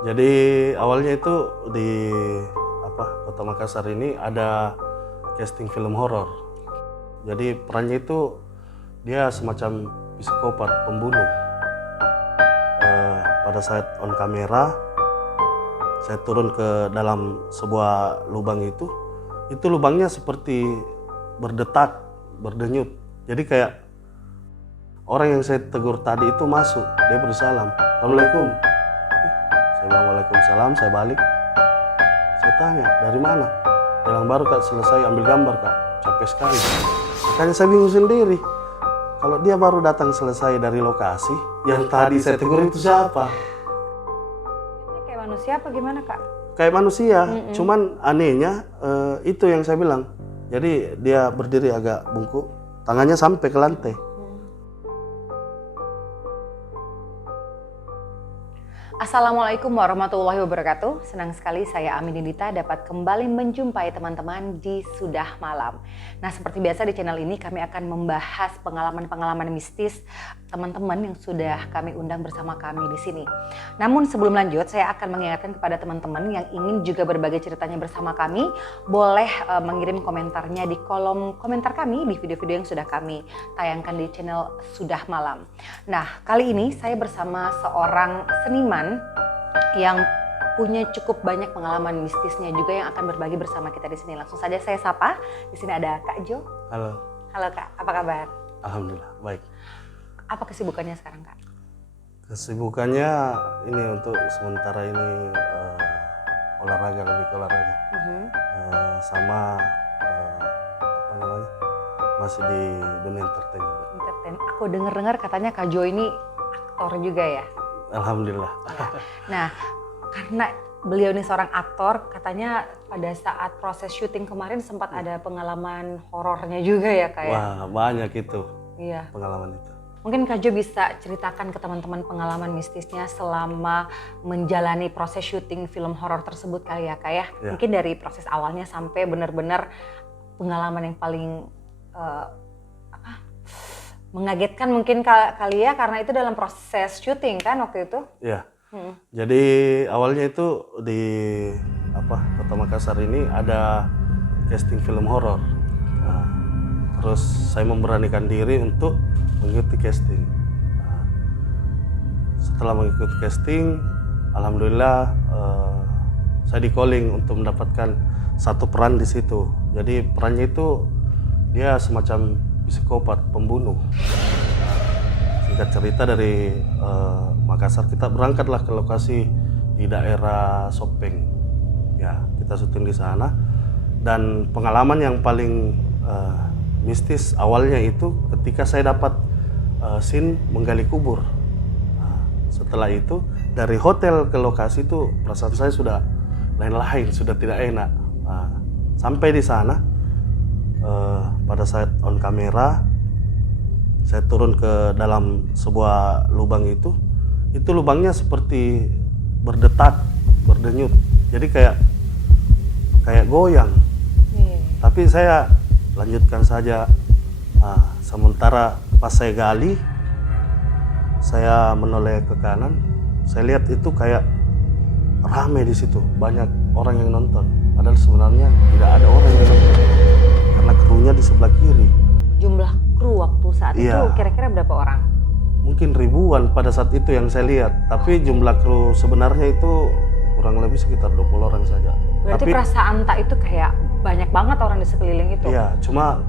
Jadi awalnya itu di Kota Makassar ini ada casting film horor. Jadi perannya itu dia semacam psikopat pembunuh. Pada saat on kamera, saya turun ke dalam sebuah lubang itu lubangnya seperti berdetak, berdenyut. Jadi kayak orang yang saya tegur tadi itu masuk, dia bersalam, "Assalamualaikum." Saya bilang "Waalaikumsalam," saya balik. Saya tanya, "Dari mana?" Dia bilang, "Baru Kak selesai ambil gambar Kak, capek sekali." Makanya saya bingung sendiri. Kalau dia baru datang selesai dari lokasi, yang tadi saya tegur itu siapa? Ini kayak manusia apa gimana Kak? Kayak manusia, cuman anehnya itu yang saya bilang. Jadi dia berdiri agak bungkuk, tangannya sampai ke lantai. Assalamualaikum warahmatullahi wabarakatuh. Senang sekali saya Amin Indita dapat kembali menjumpai teman-teman di Sudah Malam. Nah, seperti biasa di channel ini kami akan membahas pengalaman-pengalaman mistis teman-teman yang sudah kami undang bersama kami di sini. Namun sebelum lanjut, saya akan mengingatkan kepada teman-teman yang ingin juga berbagi ceritanya bersama kami, boleh mengirim komentarnya di kolom komentar kami di video-video yang sudah kami tayangkan di channel Sudah Malam. Nah, kali ini saya bersama seorang seniman yang punya cukup banyak pengalaman mistisnya juga yang akan berbagi bersama kita di sini. Langsung saja saya sapa. Di sini ada Kak Jo. Halo. Halo Kak, apa kabar? Alhamdulillah, baik. Apa kesibukannya sekarang Kak? Kesibukannya ini untuk sementara ini olahraga, lebih ke olahraga. Sama apa namanya, masih di dunia entertain juga. Entertain. Aku dengar-dengar katanya Kak Jo ini aktor juga ya? Alhamdulillah. Ya. Nah, karena beliau ini seorang aktor, katanya pada saat proses syuting kemarin sempat ada pengalaman horornya juga ya Kak ya? Wah, banyak itu Iya. pengalaman itu. Mungkin Kak Jo bisa ceritakan ke teman-teman pengalaman mistisnya selama menjalani proses syuting film horor tersebut kali ya Kak ya? Ya. Mungkin dari proses awalnya sampai benar-benar pengalaman yang paling mengagetkan mungkin kali ya, karena itu dalam proses syuting kan waktu itu? Ya. Jadi awalnya itu di Kota Makassar ini ada casting film horor. Nah, terus saya memberanikan diri untuk mengikuti casting. Nah, setelah mengikuti casting, alhamdulillah saya di calling untuk mendapatkan satu peran di situ. Jadi perannya itu dia semacam psikopat pembunuh. Singkat cerita dari Makassar kita berangkatlah ke lokasi di daerah Sopeng. Ya, kita syuting di sana. Dan pengalaman yang paling mistis awalnya itu ketika saya dapat scene menggali kubur. Nah, setelah itu dari hotel ke lokasi itu perasaan saya sudah lain-lain, sudah tidak enak. Nah, sampai di sana pada saat on kamera, saya turun ke dalam sebuah lubang itu lubangnya seperti berdetak, berdenyut. Jadi kayak goyang. Tapi saya lanjutkan saja. Nah, sementara pas saya gali, saya menoleh ke kanan, saya lihat itu kayak rame di situ, banyak orang yang nonton. Padahal sebenarnya tidak ada orang yang nonton, karena krunya di sebelah kiri. Jumlah kru waktu saat itu kira-kira berapa orang? Mungkin ribuan pada saat itu yang saya lihat, tapi jumlah kru sebenarnya itu kurang lebih sekitar 20 orang saja. Berarti tapi perasaan tak itu kayak banyak banget orang di sekeliling itu? Iya, cuma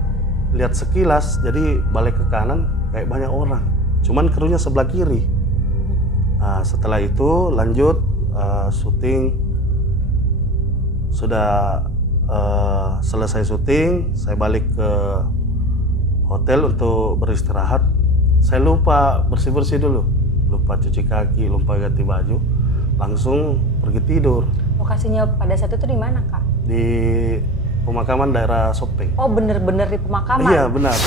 lihat sekilas, jadi balik ke kanan kayak banyak orang. Cuman krunya sebelah kiri. Nah, setelah itu lanjut syuting. Sudah selesai syuting, saya balik ke hotel untuk beristirahat. Saya lupa bersih-bersih dulu, lupa cuci kaki, lupa ganti baju, langsung pergi tidur. Lokasinya pada saat itu di mana Kak? Di pemakaman daerah Sopeng. Oh, bener-bener di pemakaman? Iya, benar,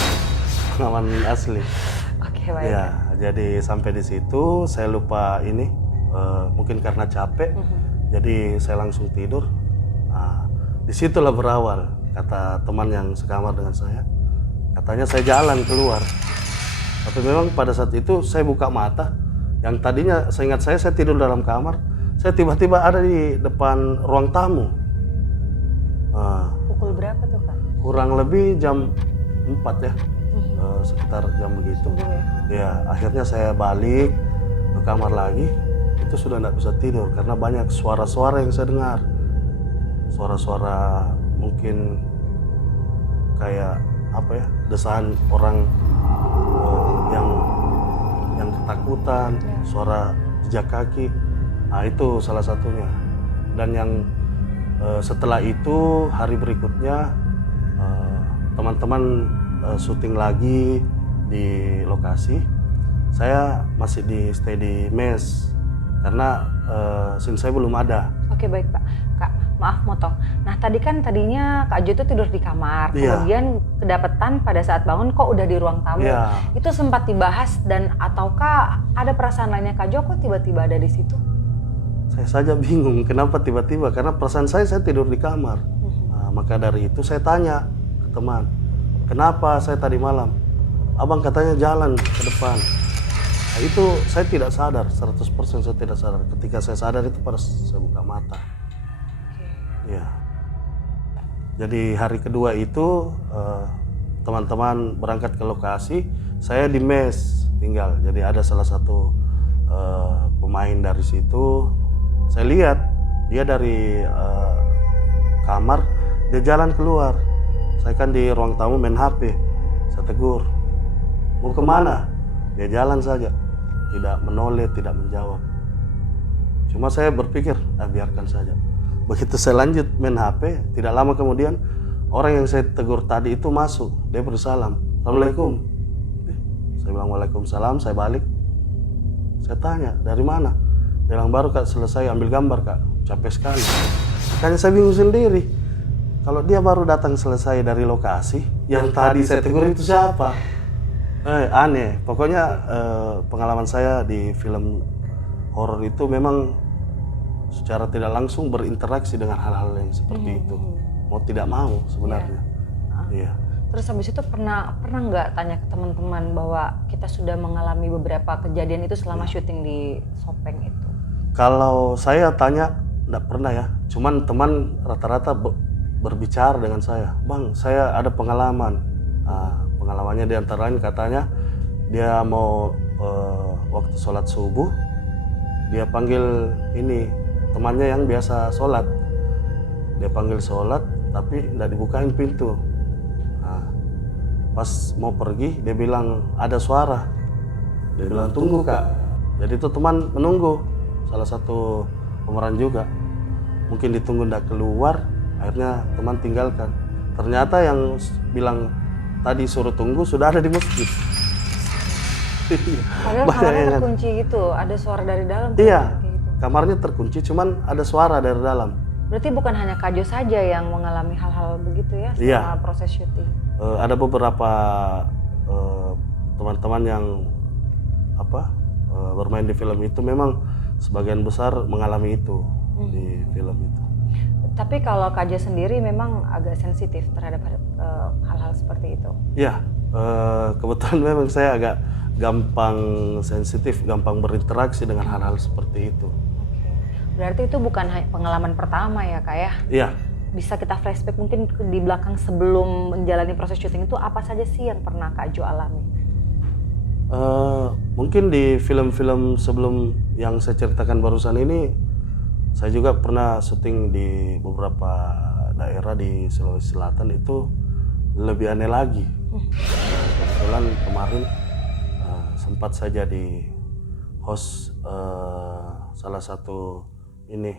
pemakaman asli. Oke, baik. Ya, jadi sampai di situ saya lupa ini, mungkin karena capek, jadi saya langsung tidur. Nah, disitulah berawal kata teman yang sekamar dengan saya. Katanya saya jalan keluar. Tapi memang pada saat itu saya buka mata. Yang tadinya seingat saya tidur dalam kamar. saya tiba-tiba ada di depan ruang tamu. Pukul berapa tuh Kak? Kurang lebih jam 4 ya, sekitar jam begitu. Subuh ya? Ya, akhirnya saya balik ke kamar lagi, itu sudah tidak bisa tidur karena banyak suara-suara yang saya dengar. Suara-suara mungkin kayak apa ya, desahan orang yang ketakutan, suara jejak kaki. Nah, itu salah satunya. Dan yang setelah itu hari berikutnya teman-teman syuting lagi di lokasi. Saya masih stay di mes karena SIM saya belum ada. Oke baik Pak. Kak, maaf motong. Nah tadinya Kak Jo itu tidur di kamar, kemudian kedapetan pada saat bangun kok udah di ruang tamu. Itu sempat dibahas dan ataukah ada perasaan lainnya Kak Jo kok tiba-tiba ada di situ? Saya saja bingung kenapa tiba-tiba, karena perasaan saya tidur di kamar. Nah, maka dari itu saya tanya ke teman, kenapa saya tadi malam? Abang katanya jalan ke depan. Nah, itu saya tidak sadar, 100% saya tidak sadar. Ketika saya sadar itu pada saya buka mata. Ya. Jadi hari kedua itu teman-teman berangkat ke lokasi, saya di mes tinggal. Jadi ada salah satu pemain dari situ. Saya lihat dia dari kamar, dia jalan keluar. Saya kan di ruang tamu main HP. Saya tegur, mau kemana? Dia jalan saja, tidak menoleh, tidak menjawab. Cuma saya berpikir, biarkan saja. Begitu saya lanjut main HP, tidak lama kemudian orang yang saya tegur tadi itu masuk. Dia bersalam, Assalamualaikum. Saya bilang Waalaikumsalam, saya balik. Saya tanya, dari mana? Dia bilang baru Kak selesai ambil gambar Kak, capek sekali. Makanya saya bingung sendiri. Kalau dia baru datang selesai dari lokasi, yang tadi saya tegur itu siapa? Aneh. Pokoknya pengalaman saya di film horor itu memang secara tidak langsung berinteraksi dengan hal-hal yang seperti itu. Mau tidak mau sebenarnya. Iya. Terus habis itu pernah nggak tanya ke teman-teman bahwa kita sudah mengalami beberapa kejadian itu selama syuting di Sopeng itu? Kalau saya tanya, enggak pernah ya. Cuman teman rata-rata berbicara dengan saya. Bang, saya ada pengalaman. Pengalamannya di antara lain katanya, dia mau waktu sholat subuh, dia panggil ini, temannya yang biasa sholat. Dia panggil sholat, tapi enggak dibukain pintu. Pas mau pergi, dia bilang ada suara. Dia bilang tunggu Kak. Jadi itu teman menunggu. Salah satu pemeran juga, mungkin ditunggu ndak keluar, akhirnya teman tinggalkan. Ternyata yang bilang tadi suruh tunggu sudah ada di masjid. Padahal kamarnya terkunci gitu, ada suara dari dalam. Iya, kamarnya terkunci, cuman ada suara dari dalam. Berarti bukan hanya Kak Jo saja yang mengalami hal-hal begitu ya selama proses syuting? Ada beberapa teman-teman yang bermain di film itu memang sebagian besar mengalami itu di film itu. Tapi kalau Kak Jo sendiri memang agak sensitif terhadap hal-hal seperti itu? Iya, kebetulan memang saya agak gampang sensitif, gampang berinteraksi dengan hal-hal seperti itu. Berarti itu bukan pengalaman pertama ya Kak ya? Iya. Bisa kita flashback mungkin di belakang sebelum menjalani proses syuting itu apa saja sih yang pernah Kak Jo alami? Mungkin di film-film sebelum yang saya ceritakan barusan ini, saya juga pernah syuting di beberapa daerah di Sulawesi Selatan, itu lebih aneh lagi. Kebetulan kemarin sempat saya jadi host salah satu ini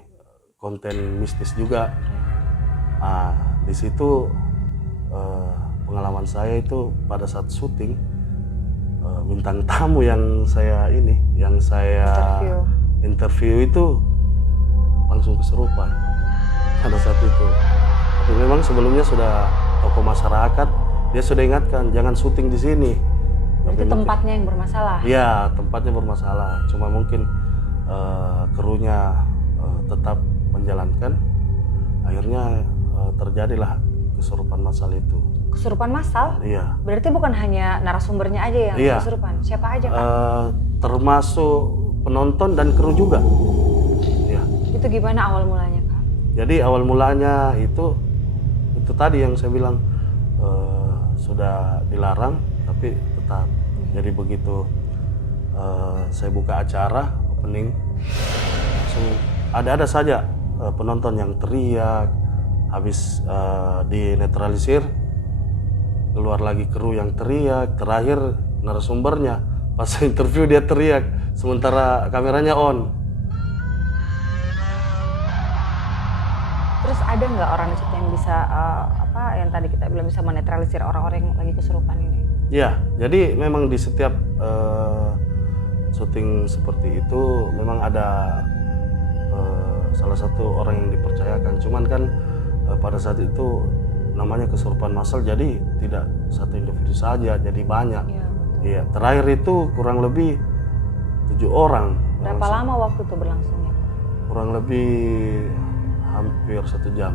konten mistis juga. Di situ pengalaman saya itu pada saat syuting, bintang tamu yang saya interview itu langsung kesurupan pada saat itu. Tapi memang sebelumnya sudah tokoh masyarakat, dia sudah ingatkan jangan syuting di sini. Berarti tempatnya yang bermasalah? Iya, tempatnya bermasalah. Cuma mungkin krunya tetap menjalankan. Akhirnya terjadilah kesurupan massal itu. Kesurupan massal? Iya. Berarti bukan hanya narasumbernya aja yang kesurupan? Siapa aja Kak? Termasuk penonton dan kru juga. Iya. Itu gimana awal mulanya, Kak? Jadi awal mulanya itu tadi yang saya bilang sudah dilarang tapi tetap. Jadi begitu saya buka acara opening, langsung ada saja penonton yang teriak, habis dinetralisir keluar lagi kru yang teriak, terakhir narasumbernya pas interview dia teriak sementara kameranya on. Terus ada nggak orang di situ yang bisa yang tadi kita bilang bisa menetralisir orang-orang yang lagi kesurupan ini? Ya, jadi memang di setiap syuting seperti itu memang ada salah satu orang yang dipercayakan. Cuman kan pada saat itu namanya kesurupan massal, jadi tidak satu individu saja, jadi banyak. Iya, betul. Iya, terakhir itu kurang lebih 7 orang. Berapa lama waktu itu berlangsungnya? Kurang lebih hampir 1 jam.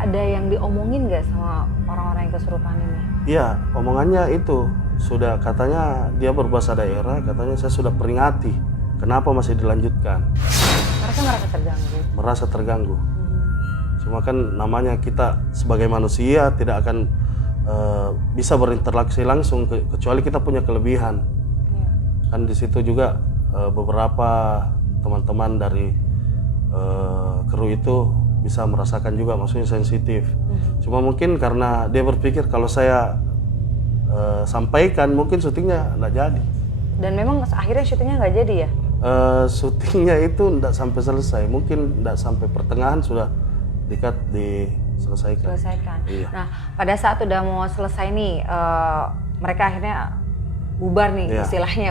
Ada yang diomongin nggak sama orang-orang yang kesurupan ini? Iya, omongannya itu sudah, katanya dia berbahasa daerah, katanya saya sudah peringati, kenapa masih dilanjutkan? Mereka merasa terganggu. Merasa terganggu. Cuma kan namanya kita sebagai manusia tidak akan bisa berinteraksi langsung kecuali kita punya kelebihan. Iya. Kan di situ juga beberapa teman-teman dari kru itu bisa merasakan juga, maksudnya sensitif. Cuma mungkin karena dia berpikir kalau saya sampaikan mungkin syutingnya nggak jadi. Dan memang akhirnya syutingnya nggak jadi ya? Syutingnya itu nggak sampai selesai, mungkin nggak sampai pertengahan sudah diselesaikan. Iya. Nah, pada saat udah mau selesai nih, mereka akhirnya bubar nih, Iya. istilahnya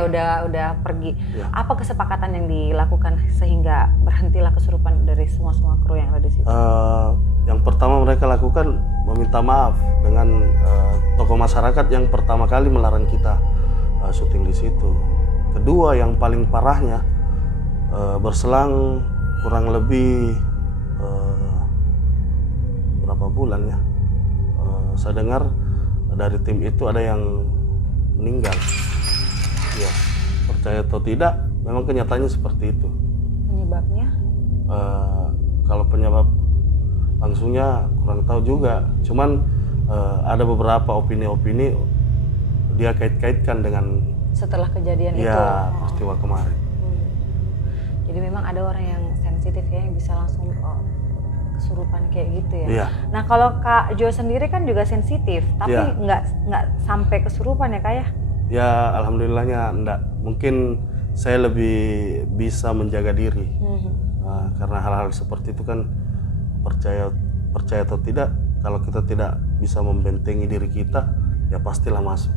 udah pergi. Iya. Apa kesepakatan yang dilakukan sehingga berhentilah kesurupan dari semua kru yang ada di situ? Yang pertama mereka lakukan meminta maaf dengan tokoh masyarakat yang pertama kali melarang kita syuting di situ. Kedua, yang paling parahnya, berselang kurang lebih berapa bulan ya, saya dengar dari tim itu ada yang meninggal. Ya, percaya atau tidak, memang kenyataannya seperti itu. Penyebabnya? Kalau penyebab langsungnya kurang tahu juga. Cuman ada beberapa opini-opini dia kait-kaitkan dengan Setelah kejadian itu? peristiwa kemarin. Jadi memang ada orang yang sensitif ya, yang bisa langsung kesurupan kayak gitu ya. Iya. Nah kalau Kak Jo sendiri kan juga sensitif, tapi Iya. nggak sampai kesurupan ya Kak ya? Ya alhamdulillahnya enggak. Mungkin saya lebih bisa menjaga diri. Karena hal-hal seperti itu kan percaya atau tidak, kalau kita tidak bisa membentengi diri kita, ya pastilah masuk.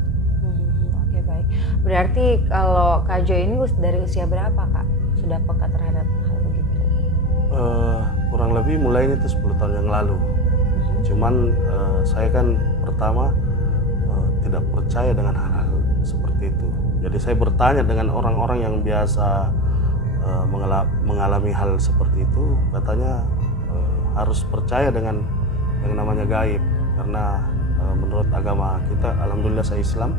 Oke, baik. Berarti kalau Kak Jo ini dari usia berapa Kak sudah peka terhadap hal begitu? Kurang lebih mulai itu 10 tahun yang lalu. Cuman saya kan pertama tidak percaya dengan hal-hal seperti itu. Jadi saya bertanya dengan orang-orang yang biasa mengalami hal seperti itu, katanya harus percaya dengan yang namanya gaib, karena menurut agama kita, alhamdulillah saya Islam,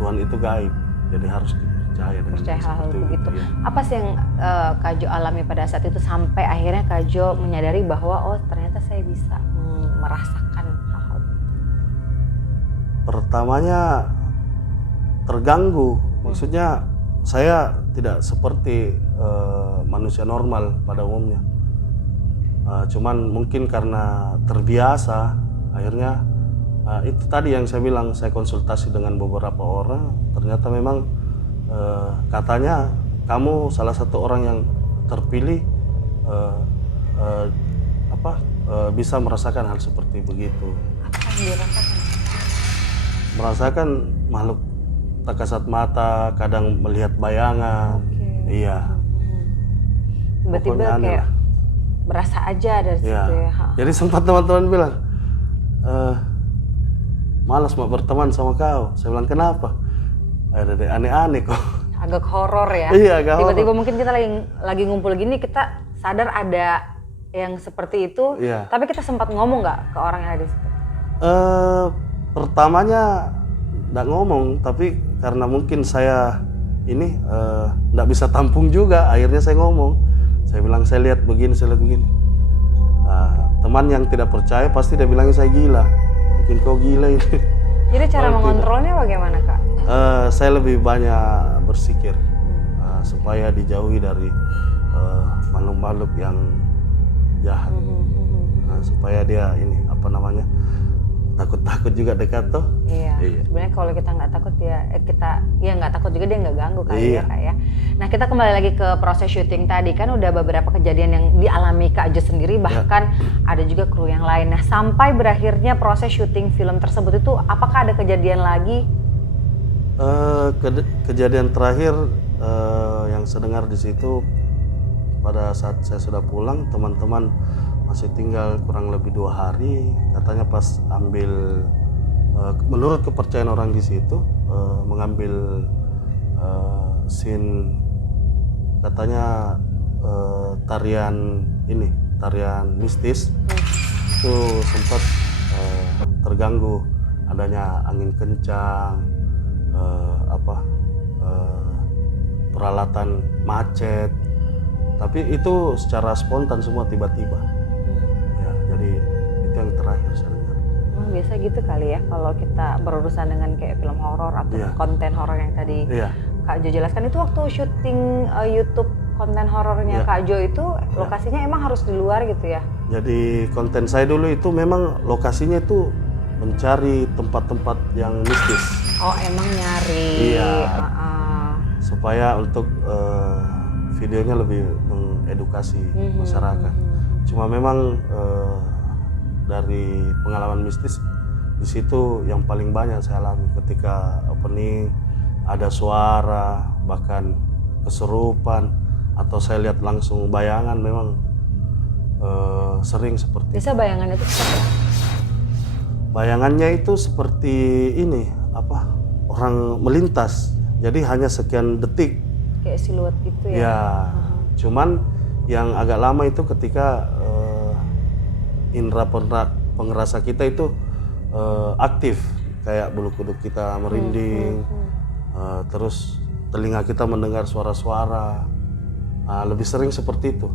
Tuhan itu gaib, jadi harus percaya dengan Hal-hal seperti begitu. itu, ya. Apa sih yang Kak Jo alami pada saat itu sampai akhirnya Kak Jo menyadari bahwa oh ternyata saya bisa merasakan hal-hal begitu? Pertamanya terganggu, maksudnya saya tidak seperti manusia normal pada umumnya. Cuman mungkin karena terbiasa, akhirnya itu tadi yang saya bilang, saya konsultasi dengan beberapa orang, ternyata memang katanya kamu salah satu orang yang terpilih bisa merasakan hal seperti begitu. Apa yang dirasakan? Merasakan makhluk tak kasat mata, kadang melihat bayangan. Oke. Iya. Tiba-tiba Pokoknya aneh kayak lah. berasa aja dari Iya. situ ya. Jadi sempat teman-teman bilang, malas mau berteman sama kau. Saya bilang kenapa? Ada aneh-aneh kok. Agak horor ya. Iya, agak Tiba-tiba horor. mungkin kita lagi ngumpul gini, kita sadar ada yang seperti itu. Iya. Tapi kita sempat ngomong nggak ke orang yang ada di situ? Pertamanya nggak ngomong, tapi karena mungkin saya ini nggak bisa tampung juga. Akhirnya saya ngomong, saya bilang saya lihat begini, saya lihat begini. Teman yang tidak percaya pasti dia bilangnya saya gila, mungkin kau gila ini. Jadi cara mengontrolnya bagaimana Kak? Saya lebih banyak bersikir supaya dijauhi dari makhluk-makhluk yang jahat. Supaya dia ini apa namanya, takut-takut juga dekat tuh. Iya. Sebenarnya kalau kita nggak takut kita nggak takut juga dia nggak ganggu kali Iya. ya Kak ya. Nah kita kembali lagi ke proses syuting tadi, kan udah beberapa kejadian yang dialami Kak Jo sendiri, bahkan ada juga kru yang lain. Nah sampai berakhirnya proses syuting film tersebut itu, apakah ada kejadian lagi? Kejadian terakhir yang saya dengar di situ pada saat saya sudah pulang, teman-teman masih tinggal kurang lebih 2 hari. Katanya pas ambil, menurut kepercayaan orang di situ, mengambil scene, katanya tarian mistis itu sempat terganggu, adanya angin kencang, peralatan macet, tapi itu secara spontan semua, tiba-tiba. Ya, jadi itu yang terakhir saya dengar. Biasa gitu kali ya kalau kita berurusan dengan kayak film horor atau konten horor yang tadi Kak Jo jelaskan. Itu waktu syuting YouTube konten horornya Kak Jo itu lokasinya emang harus di luar gitu ya? Jadi konten saya dulu itu memang lokasinya itu mencari tempat-tempat yang mistis. Oh emang nyari. Iya. Supaya untuk videonya lebih mengedukasi masyarakat. Cuma memang dari pengalaman mistis di situ yang paling banyak saya alami ketika opening, ada suara, bahkan kesurupan, atau saya lihat langsung bayangan, memang sering seperti. Bisa bayangan itu seperti? Bayangannya itu seperti ini, orang melintas. Jadi hanya sekian detik. Kayak siluet gitu ya? Ya, cuman yang agak lama itu ketika indera pengerasa kita itu aktif, kayak bulu kuduk kita merinding, terus telinga kita mendengar suara-suara, lebih sering seperti itu.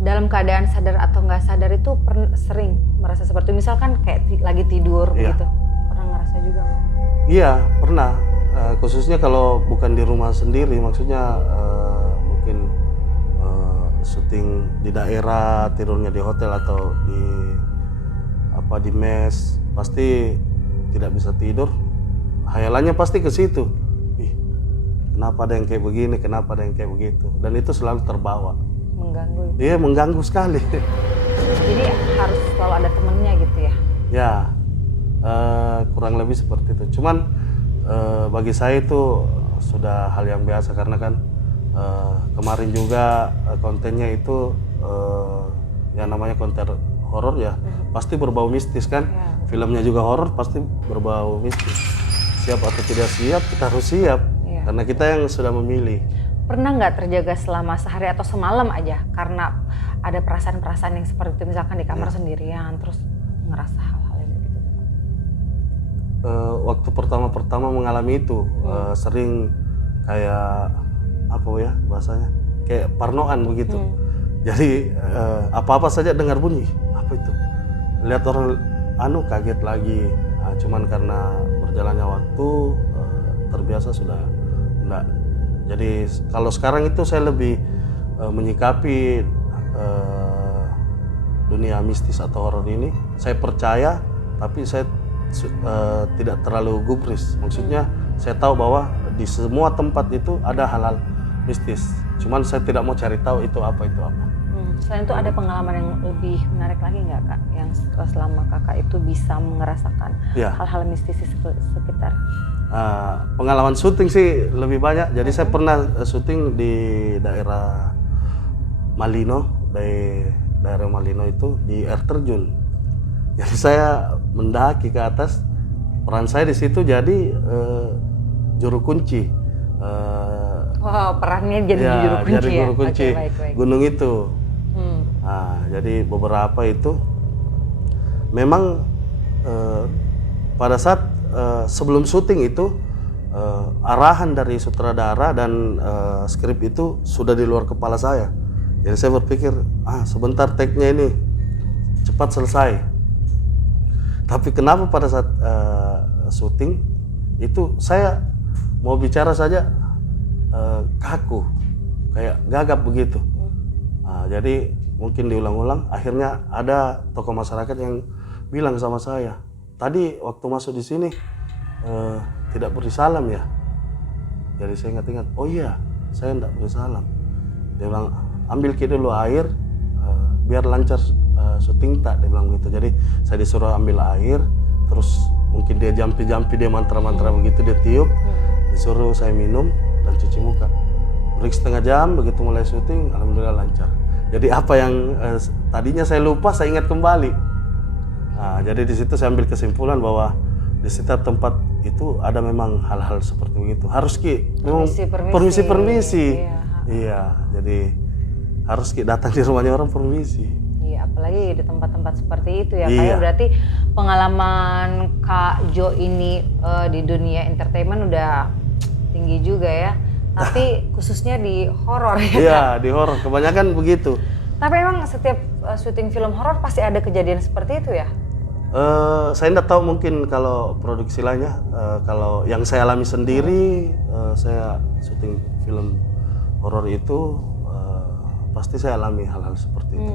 Dalam keadaan sadar atau nggak sadar itu sering merasa seperti itu, misalkan kayak lagi tidur gitu, pernah ngerasa juga nggak? Iya, pernah. Khususnya kalau bukan di rumah sendiri, maksudnya mungkin syuting di daerah, tidurnya di hotel atau di mes, pasti tidak bisa tidur. Hayalannya pasti ke situ. Ih, kenapa ada yang kayak begini, kenapa ada yang kayak begitu, dan itu selalu terbawa. Mengganggu. Iya, mengganggu sekali. Jadi harus selalu ada temennya gitu ya? Ya, kurang lebih seperti itu. Cuman bagi saya itu sudah hal yang biasa, karena kan kemarin juga kontennya itu yang namanya konten horor ya, pasti berbau mistis kan. Filmnya juga horor, pasti berbau mistis. Siap atau tidak siap, kita harus siap, karena kita yang sudah memilih. Pernah nggak terjaga selama sehari atau semalam aja karena ada perasaan-perasaan yang seperti itu, misalkan di kamar sendirian terus ngerasa hal-hal yang begitu? Waktu pertama-pertama mengalami itu sering kayak bahasanya kayak parnoan begitu. Jadi apa-apa saja dengar bunyi, apa itu, lihat orang kaget lagi. Cuman karena berjalannya waktu terbiasa, sudah enggak. Jadi kalau sekarang itu saya lebih menyikapi dunia mistis atau horor ini, saya percaya, tapi saya tidak terlalu gubris. Maksudnya saya tahu bahwa di semua tempat itu ada hal-hal mistis. Cuman saya tidak mau cari tahu itu apa. Selain itu ada pengalaman yang lebih menarik lagi nggak Kak? Yang selama Kakak itu bisa merasakan hal-hal mistis di sekitar? Pengalaman syuting sih lebih banyak. Jadi saya pernah syuting di daerah Malino, daerah Malino itu di air terjun. Jadi saya mendaki ke atas. Peran saya di situ jadi juru kunci. Perannya jadi juru kunci jadi juru kunci baik. gunung itu. Jadi beberapa itu memang pada saat sebelum syuting itu arahan dari sutradara dan skrip itu sudah di luar kepala saya. Jadi saya berpikir, sebentar take-nya ini cepat selesai. Tapi kenapa pada saat syuting itu saya mau bicara saja kaku, kayak gagap begitu. Jadi mungkin diulang-ulang, akhirnya ada tokoh masyarakat yang bilang sama saya, tadi waktu masuk di sini tidak beri salam ya. Jadi saya ingat-ingat, oh iya saya tidak beri salam. Dia bilang, ambil dulu air biar lancar syuting tak, dia bilang begitu. Jadi saya disuruh ambil air, terus mungkin dia jampi-jampi, dia mantra-mantra begitu, dia tiup, disuruh saya minum dan cuci muka. Break setengah jam, begitu mulai syuting, alhamdulillah lancar. Jadi apa yang tadinya saya lupa, saya ingat kembali. Nah, jadi di situ saya ambil kesimpulan bahwa di setiap tempat itu ada memang hal-hal seperti itu. Harus memang permisi. Iya, jadi harus datang di rumahnya orang permisi. Iya, apalagi di tempat-tempat seperti itu ya. Iya. Kayak berarti pengalaman Kak Jo ini di dunia entertainment udah tinggi juga ya. Tapi khususnya di horor ya. Iya, di horor kebanyakan begitu. Tapi emang setiap syuting film horor pasti ada kejadian seperti itu ya? Saya tidak tahu, mungkin kalau produksi lainnya. Kalau yang saya alami sendiri, saya syuting film horor itu pasti saya alami hal-hal seperti itu.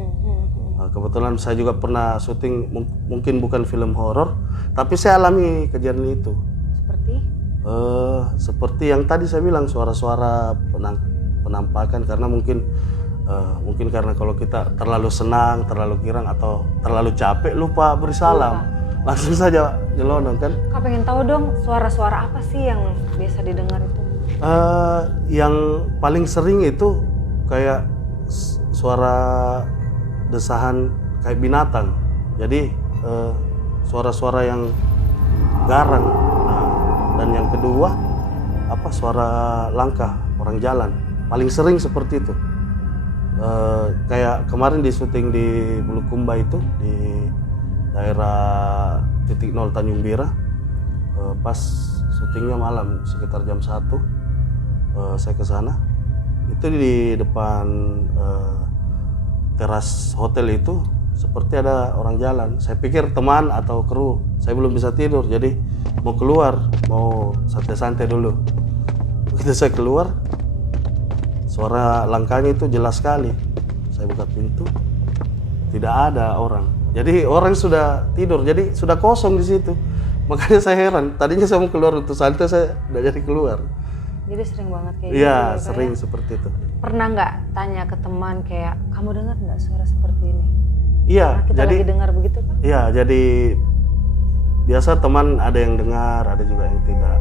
Kebetulan saya juga pernah syuting, mungkin bukan film horor, tapi saya alami kejadian itu. Seperti? Seperti yang tadi saya bilang, suara-suara penampakan, karena mungkin karena kalau kita terlalu senang, terlalu girang, atau terlalu capek lupa beri salam, langsung saja nyelonong kan. Kak pengen tahu dong, suara-suara apa sih yang biasa didengar itu? Yang paling sering itu kayak suara desahan kayak binatang. Jadi suara-suara yang garang. Dan yang kedua suara langkah orang jalan. Paling sering seperti itu. Kayak kemarin di syuting di Bulukumba itu, di daerah titik 0 Tanjung Bira, pas syutingnya malam sekitar jam 1, saya ke sana. Itu di depan teras hotel itu seperti ada orang jalan. Saya pikir teman atau kru. Saya belum bisa tidur, jadi mau keluar, mau santai-santai dulu. Begitu saya keluar, suara langkahnya itu jelas sekali. Saya buka pintu, tidak ada orang. Jadi orang sudah tidur, jadi sudah kosong di situ. Makanya saya heran. Tadinya saya mau keluar untuk santai, saya tidak jadi keluar. Jadi sering banget kayak gitu. Iya, sering seperti itu. Pernah nggak tanya ke teman kayak, kamu dengar nggak suara seperti ini? Iya, Karena kita jadi lagi dengar begitu kan? iya, jadi biasa teman ada yang dengar, ada juga yang tidak.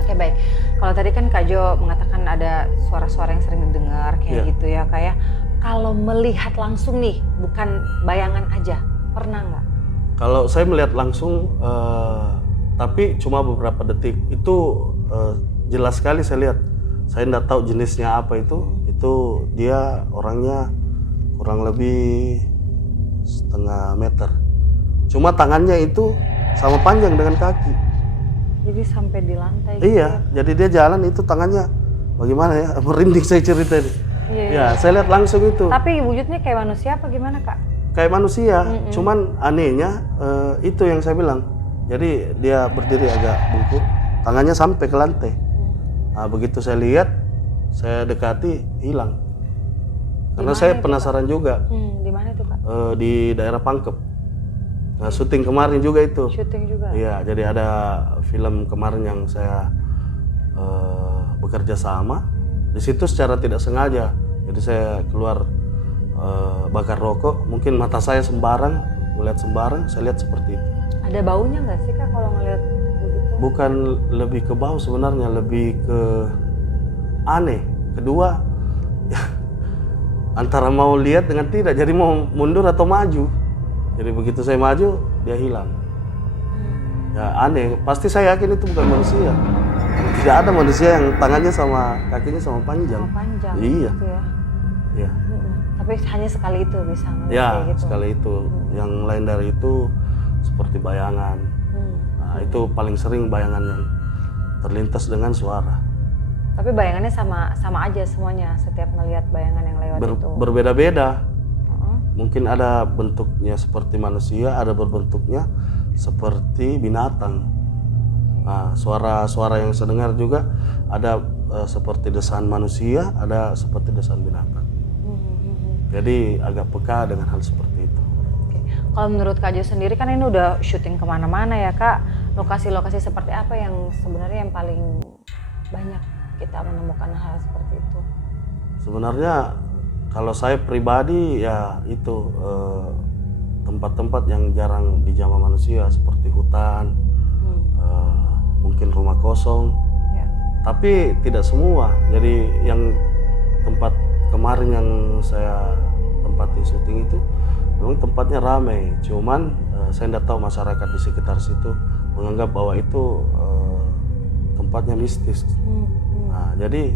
Oke, baik. Kalau tadi kan Kak Jo mengatakan ada suara-suara yang sering didengar kayak gitu ya, kayak kalau melihat langsung nih, bukan bayangan aja, pernah nggak? Kalau saya melihat langsung, tapi cuma beberapa detik, itu jelas sekali saya lihat. Saya tidak tahu jenisnya apa itu dia orangnya kurang lebih setengah meter. Cuma tangannya itu sama panjang dengan kaki. Jadi sampai di lantai gitu. Iya, jadi dia jalan itu tangannya bagaimana ya? Merinding saya cerita ini. Iya. Ya, saya lihat langsung itu. Tapi wujudnya kayak manusia apa gimana, Kak? Kayak manusia, cuman anehnya itu yang saya bilang. Jadi dia berdiri agak bungkuk, tangannya sampai ke lantai. Nah, begitu saya lihat, saya dekati, hilang. Karena saya penasaran juga. Di mana itu, Kak? Di daerah Pangkep. Nah, syuting kemarin juga itu. Syuting juga? Iya, jadi ada film kemarin yang saya bekerja sama. Di situ secara tidak sengaja, jadi saya keluar bakar rokok. Mungkin mata saya sembarang, melihat sembarang, saya lihat seperti itu. Ada baunya nggak sih, Kak, kalau ngelihat begitu? Bukan lebih ke bau sebenarnya, lebih ke aneh. Kedua, antara mau lihat dengan tidak, jadi mau mundur atau maju. Jadi begitu saya maju, dia hilang. Ya aneh, pasti saya yakin itu bukan manusia. Tidak ada manusia yang tangannya sama kakinya sama panjang. Sama panjang. Iya. Gitu ya. Iya. Tapi hanya sekali itu bisa ngelihat Ya, kayak gitu. sekali itu. Yang lain dari itu seperti bayangan. Nah, itu paling sering bayangan yang terlintas dengan suara. Tapi bayangannya sama aja semuanya setiap ngelihat bayangan yang lewat itu. Berbeda-beda. Heeh. Mungkin ada bentuknya seperti manusia, ada berbentuknya seperti binatang. Nah, suara-suara yang saya dengar juga ada seperti desaan manusia, ada seperti desaan binatang. Jadi agak peka dengan hal seperti itu. Oke. Kalau menurut Kak Jo sendiri kan ini udah syuting kemana-mana ya Kak. Lokasi-lokasi seperti apa yang sebenarnya yang paling banyak kita menemukan hal seperti itu? Sebenarnya kalau saya pribadi ya itu tempat-tempat yang jarang dijamah manusia seperti hutan, mungkin rumah kosong. Ya. Tapi tidak semua. Jadi yang tempat kemarin yang saya tempati syuting itu memang tempatnya ramai. Cuman saya tidak tahu masyarakat di sekitar situ menganggap bahwa itu tempatnya mistis. Nah, jadi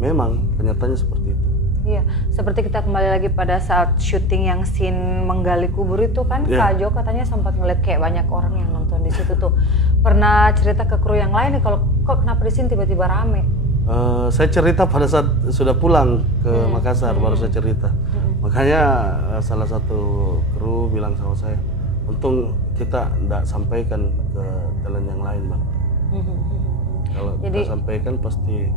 memang kenyataannya seperti itu. Iya, seperti kita kembali lagi pada saat syuting yang scene menggali kubur itu kan, Iya. Kak Jo katanya sempat ngeliat kayak banyak orang yang nonton di situ tuh. Pernah cerita ke kru yang lain nih kalau kok kenapa di sini tiba-tiba rame? Saya cerita pada saat sudah pulang ke Makassar, baru saya cerita. Makanya salah satu kru bilang sama saya, untung kita tidak sampaikan ke talent yang lain, Bang. Kalau kita sampaikan pasti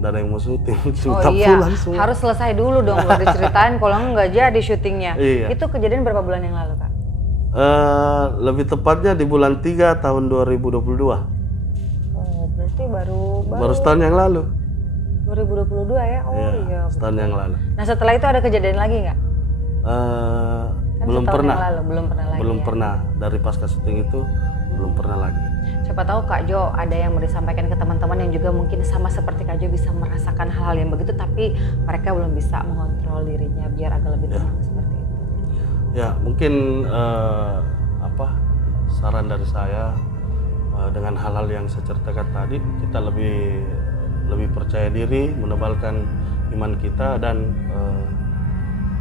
tidak ada yang mau syuting, Oh kita iya, pulang semua. harus selesai dulu dong baru diceritain, kalau nggak jadi syutingnya. Iya. Itu kejadian berapa bulan yang lalu Kak? Lebih tepatnya di bulan 3 tahun 2022. Oh berarti Baru setahun yang lalu. 2022 ya? Oh iya. Setahun yang lalu. Nah setelah itu ada kejadian lagi nggak? Kan Belum setahun pernah. yang lalu, belum pernah lagi. Belum ya? pernah. Dari pasca syuting itu belum pernah lagi. Siapa tahu Kak Jo ada yang mau disampaikan ke teman-teman yang juga mungkin sama seperti Kak Jo bisa merasakan hal-hal yang begitu tapi mereka belum bisa mengontrol dirinya biar agak lebih tenang seperti itu. Ya mungkin saran dari saya dengan hal-hal yang saya ceritakan tadi, kita lebih percaya diri, menebalkan iman kita, dan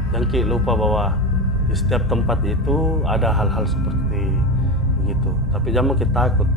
jangan lupa bahwa di setiap tempat itu ada hal-hal seperti begitu. Tapi jangan kita takut.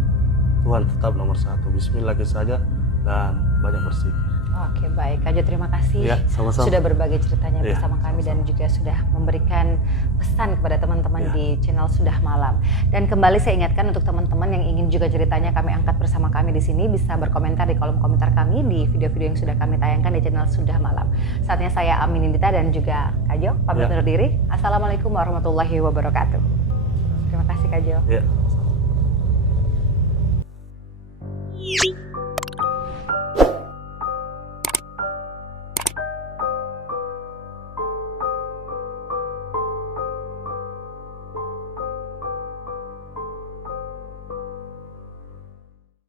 Tuhan tetap nomor satu. Bismillah saja dan banyak bersikir. Oke baik, Kak Jo terima kasih Ya, sama-sama. sudah berbagi ceritanya Ya, bersama kami dan juga sudah memberikan pesan kepada teman-teman Ya. di channel Sudah Malam. Dan kembali saya ingatkan untuk teman-teman yang ingin juga ceritanya kami angkat bersama kami di sini bisa berkomentar di kolom komentar kami di video-video yang sudah kami tayangkan di channel Sudah Malam. Saatnya saya Amin Indita dan juga Kak Jo pamit Ya. undur diri. Assalamualaikum warahmatullahi wabarakatuh. Terima kasih Kak Jo. Ya.